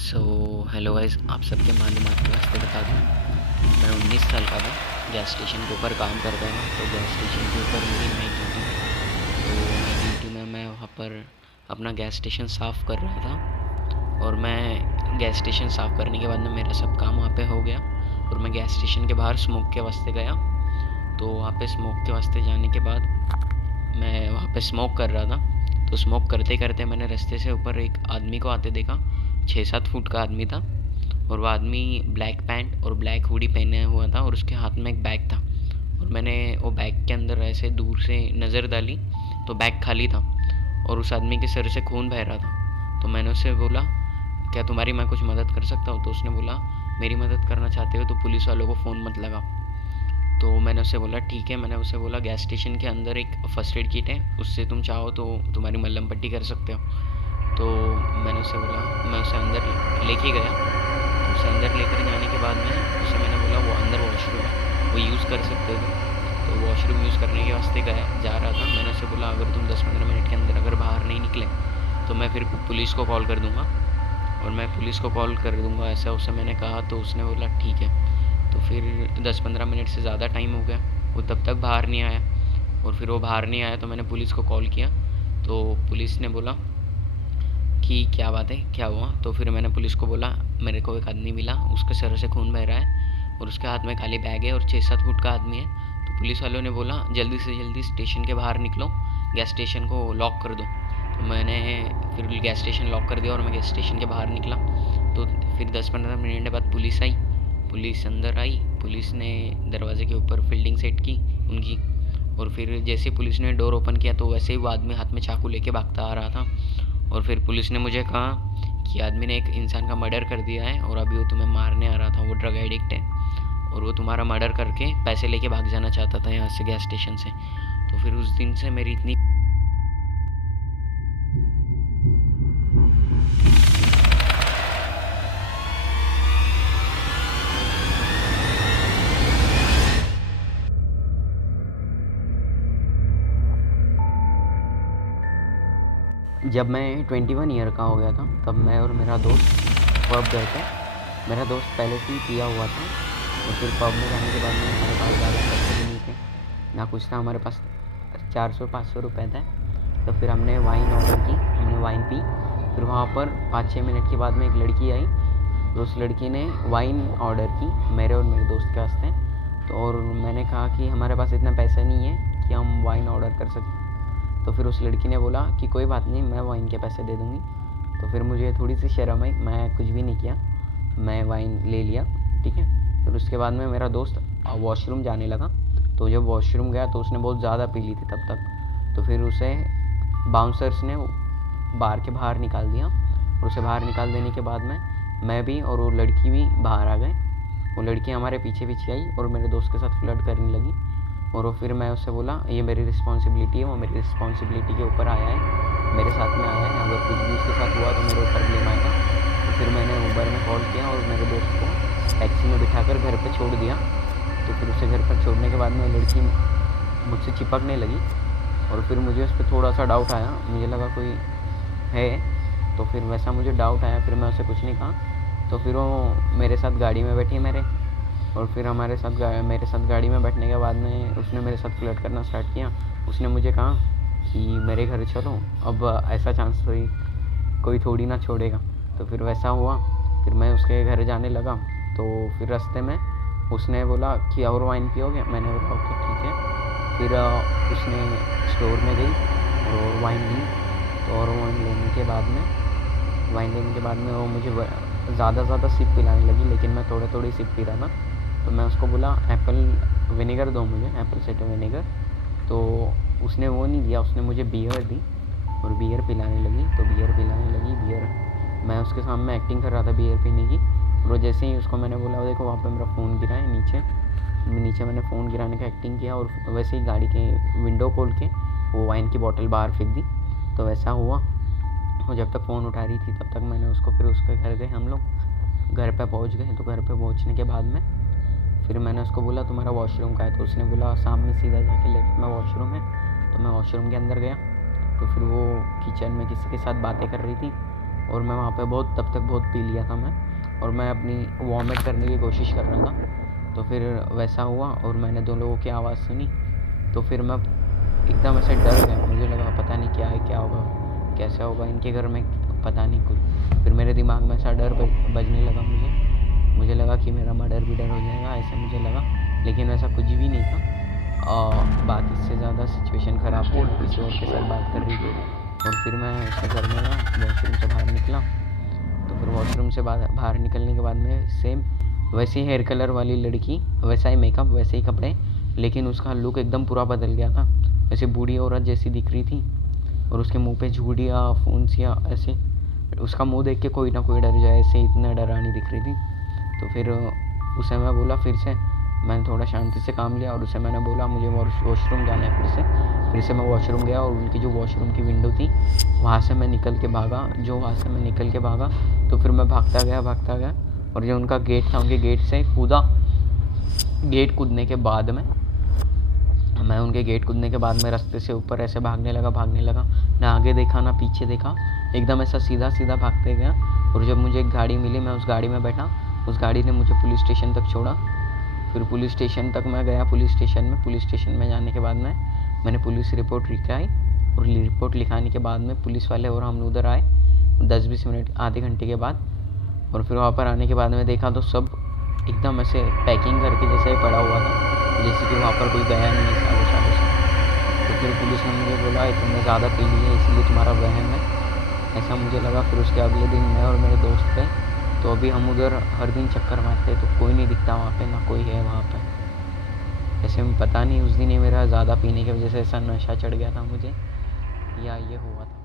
So hello guys, आप सबके मालूमात के वास्ते बता दूँ, मैं 19 साल का था। गैस स्टेशन के ऊपर काम करता था। तो गैस स्टेशन के ऊपर मेरी नाइट ड्यूटी। तो नाइट ड्यूटी में मैं वहाँ पर अपना गैस स्टेशन साफ़ कर रहा था। और मैं गैस स्टेशन साफ़ करने के बाद में मेरा सब काम वहाँ पे हो गया। और मैं गैस स्टेशन के बाहर स्मोक के वास्ते गया। तो वहाँ पे स्मोक के वास्ते जाने के बाद मैं वहाँ पे स्मोक कर रहा था। तो स्मोक करते करते मैंने रास्ते से ऊपर एक आदमी को आते देखा। 6-7 फुट का आदमी था। और वो आदमी ब्लैक पैंट और ब्लैक हुडी पहने हुआ था और उसके हाथ में एक बैग था। और मैंने वो बैग के अंदर ऐसे दूर से नज़र डाली तो बैग खाली था और उस आदमी के सर से खून बह रहा था। तो मैंने उससे बोला, क्या तुम्हारी मैं कुछ मदद कर सकता हूँ? तो उसने बोला, मेरी मदद करना चाहते हो तो पुलिस वालों को फ़ोन मत लगाओ। तो मैंने उससे बोला ठीक है। मैंने उससे बोला, गैस स्टेशन के अंदर एक फ़र्स्ट एड किट है, उससे तुम चाहो तो तुम्हारी मलहम पट्टी कर सकते हो। तो मैंने उससे बोला, मैं उसे अंदर लेके गया। तो उसे अंदर लेकर जाने के बाद में उसे मैंने बोला, वो अंदर वॉशरूम है, वो यूज़ कर सकते हो। तो वॉशरूम यूज़ करने के वास्ते गया जा रहा था। मैंने उससे बोला, अगर तुम 10-15 मिनट के अंदर अगर बाहर नहीं निकले तो मैं फिर पुलिस को कॉल कर दूँगा और मैं पुलिस को कॉल कर दूँगा, ऐसा उसे मैंने कहा। तो उसने बोला ठीक है। तो फिर 10-15 मिनट से ज़्यादा टाइम हो गया, वो तब तक बाहर नहीं आया। और फिर वो बाहर नहीं आया तो मैंने पुलिस को कॉल किया। तो पुलिस ने बोला कि क्या बात है, क्या हुआ? तो फिर मैंने पुलिस को बोला, मेरे को एक आदमी मिला, उसके सर से खून बह रहा है और उसके हाथ में खाली बैग है और 6-7 फुट का आदमी है। तो पुलिस वालों ने बोला, जल्दी से जल्दी स्टेशन के बाहर निकलो, गैस स्टेशन को लॉक कर दो। तो मैंने फिर गैस स्टेशन लॉक कर दिया और मैं गैस स्टेशन के बाहर निकला। तो फिर 10-15 मिनट बाद पुलिस आई। पुलिस अंदर आई। पुलिस ने दरवाजे के ऊपर फील्डिंग सेट की उनकी। और फिर जैसे पुलिस ने डोर ओपन किया तो वैसे ही वो आदमी हाथ में चाकू लेके भागता आ रहा था। और फिर पुलिस ने मुझे कहा कि आदमी ने एक इंसान का मर्डर कर दिया है और अभी वो तुम्हें मारने आ रहा था, वो ड्रग एडिक्ट है और वो तुम्हारा मर्डर करके पैसे लेके भाग जाना चाहता था यहाँ से, गैस स्टेशन से। तो फिर उस दिन से मेरी इतनी जब मैं 21 ईयर का हो गया था तब मैं और मेरा दोस्त पब गए थे। मेरा दोस्त पहले से ही पिया हुआ था और फिर पब में जाने के बाद में हमारे पास ज़्यादा पैसे भी नहीं थे, ना कुछ था हमारे पास। 400-500 रुपये थे। तो फिर हमने वाइन ऑर्डर की, हमने वाइन पी। फिर वहाँ पर 5-6 मिनट के बाद में एक लड़की आई। तो उस लड़की ने वाइन ऑर्डर की मेरे और मेरे दोस्त के वास्ते। तो और मैंने कहा कि हमारे पास इतना पैसा नहीं है कि हम वाइन ऑर्डर कर सकें। तो फिर उस लड़की ने बोला कि कोई बात नहीं, मैं वाइन के पैसे दे दूँगी। तो फिर मुझे थोड़ी सी शर्म आई, मैं कुछ भी नहीं किया, मैं वाइन ले लिया। ठीक है। फिर उसके बाद में मेरा दोस्त वॉशरूम जाने लगा। तो जब वॉशरूम गया तो उसने बहुत ज़्यादा पी ली थी तब तक। तो फिर उसे बाउंसर्स ने बार के बाहर निकाल दिया। और उसे बाहर निकाल देने के बाद में मैं भी और वो लड़की भी बाहर आ गए। वो लड़की हमारे पीछे पीछे आई और मेरे दोस्त के साथ फ्लर्ट करने लगी। और वो फिर मैं उससे बोला, ये मेरी रिस्पॉन्सिबिलिटी है, वो मेरी रिस्पॉन्सिबिलिटी के ऊपर आया है, मेरे साथ में आया है, अगर कुछ भी उसके साथ हुआ तो मेरे ऊपर ब्लेम आएगा। तो फिर मैंने उबर में कॉल किया और मेरे दोस्त को टैक्सी में बिठाकर घर पे छोड़ दिया। तो फिर उसे घर पर छोड़ने के बाद में लड़की मुझसे चिपकने लगी और फिर मुझे उस पर थोड़ा सा डाउट आया, मुझे लगा कोई है। तो फिर वैसा मुझे डाउट आया, फिर मैं उसे कुछ नहीं कहा। तो फिर वो मेरे साथ गाड़ी में बैठी मेरे। और फिर मेरे साथ गाड़ी में बैठने के बाद में उसने मेरे साथ फ्लर्ट करना स्टार्ट किया। उसने मुझे कहा कि मेरे घर चलो, अब ऐसा चांस कोई थोड़ी ना छोड़ेगा। तो फिर वैसा हुआ। फिर मैं उसके घर जाने लगा। तो फिर रास्ते में उसने बोला कि और वाइन पियोगे? मैंने बोला ओके ठीक है। फिर उसने स्टोर में गई और वाइन ली। तो और वाइन लेने के बाद में वो मुझे ज़्यादा सिप पिलाने लगी, लेकिन मैं थोड़ी सिप पी रहा था। तो मैं उसको बोला, एप्पल विनेगर दो मुझे, एप्पल साइडर विनेगर। तो उसने वो नहीं दिया, उसने मुझे बियर दी और बियर पिलाने लगी। बियर मैं उसके सामने एक्टिंग कर रहा था बियर पीने की। और जैसे ही उसको मैंने बोला, देखो वहाँ पे मेरा फ़ोन गिरा है नीचे मैंने फ़ोन गिराने का एक्टिंग किया और वैसे ही गाड़ी के विंडो खोल के वो वाइन की बॉटल बाहर फेंक दी। तो वैसा हुआ। और जब तक फ़ोन उठा रही थी तब तक मैंने उसको, फिर उसके घर गए हम लोग, घर पे पहुँच गए। तो घर पे पहुँचने के बाद में फिर मैंने उसको बोला, तुम्हारा वॉशरूम कहाँ है? तो उसने बोला, सामने सीधा जाके लेफ्ट में वॉशरूम है। तो मैं वॉशरूम के अंदर गया। तो फिर वो किचन में किसी के साथ बातें कर रही थी और मैं वहाँ पे तब तक बहुत पी लिया था मैं, और मैं अपनी वॉमिट करने की कोशिश कर रहा था। तो फिर वैसा हुआ और मैंने 2 लोगों की आवाज़ सुनी, तो फिर मैं एकदम ऐसे डर गया। मुझे लगा पता नहीं क्या है, क्या होगा, कैसा होगा इनके घर में, पता नहीं कुछ। फिर मेरे दिमाग में ऐसा डर बजने लगा मुझे लगा कि मेरा मर्डर हो जाएगा, ऐसा मुझे लगा। लेकिन वैसा कुछ भी नहीं था। बात इससे ज़्यादा सिचुएशन ख़राब थी, वो किसी और के साथ बात कर रही थी। और फिर मैं ऐसे घर में गया, वॉशरूम से बाहर निकला। तो फिर वॉशरूम से बाहर निकलने के बाद में सेम वैसी हेयर कलर वाली लड़की, वैसा ही मेकअप, वैसे ही कपड़े, लेकिन उसका लुक एकदम पूरा बदल गया था। ऐसे बूढ़ी औरत जैसी दिख रही थी, और उसके मुंह पे झुर्रियाँ, फुंसियाँ, ऐसे उसका मुंह देख के कोई ना कोई डर जाए, ऐसे इतना डरावनी दिख रही थी। तो फिर उसे मैं बोला, फिर से मैंने थोड़ा शांति से काम लिया और उसे मैंने बोला मुझे वॉशरूम जाना है। फिर से मैं वॉशरूम गया, और उनकी जो वॉशरूम की विंडो थी वहाँ से मैं निकल के भागा। तो फिर मैं भागता गया, और जो उनका गेट था, उनके गेट से कूदा। गेट कूदने के बाद में रास्ते से ऊपर ऐसे भागने लगा। ना आगे देखा ना पीछे देखा, एकदम ऐसा सीधा भागते गया। और जब मुझे एक गाड़ी मिली, मैं उस गाड़ी में बैठा। उस गाड़ी ने मुझे पुलिस स्टेशन तक छोड़ा। फिर पुलिस स्टेशन तक मैं गया। पुलिस स्टेशन में जाने के बाद में मैंने पुलिस रिपोर्ट लिखाई, और रिपोर्ट लिखाने के बाद में पुलिस वाले और हम उधर आए 10-20 मिनट, आधे घंटे के बाद। और फिर वहाँ पर आने के बाद में देखा तो सब एकदम ऐसे पैकिंग करके जैसे ही पड़ा हुआ था, जैसे कि वहाँ पर कोई गया नहीं है सालों से। तो फिर पुलिस ने मुझे बोला तुमने ज़्यादा पी ली है, इसलिए तुम्हारा वहम है, ऐसा मुझे लगा। फिर उसके अगले दिन मैं और मेरे दोस्त थे, तो अभी हम उधर हर दिन चक्कर मारते, तो कोई नहीं दिखता वहाँ पे, ना कोई है वहाँ पे। ऐसे में पता नहीं उस दिन ही मेरा ज़्यादा पीने की वजह से ऐसा नशा चढ़ गया था मुझे, या ये हुआ था।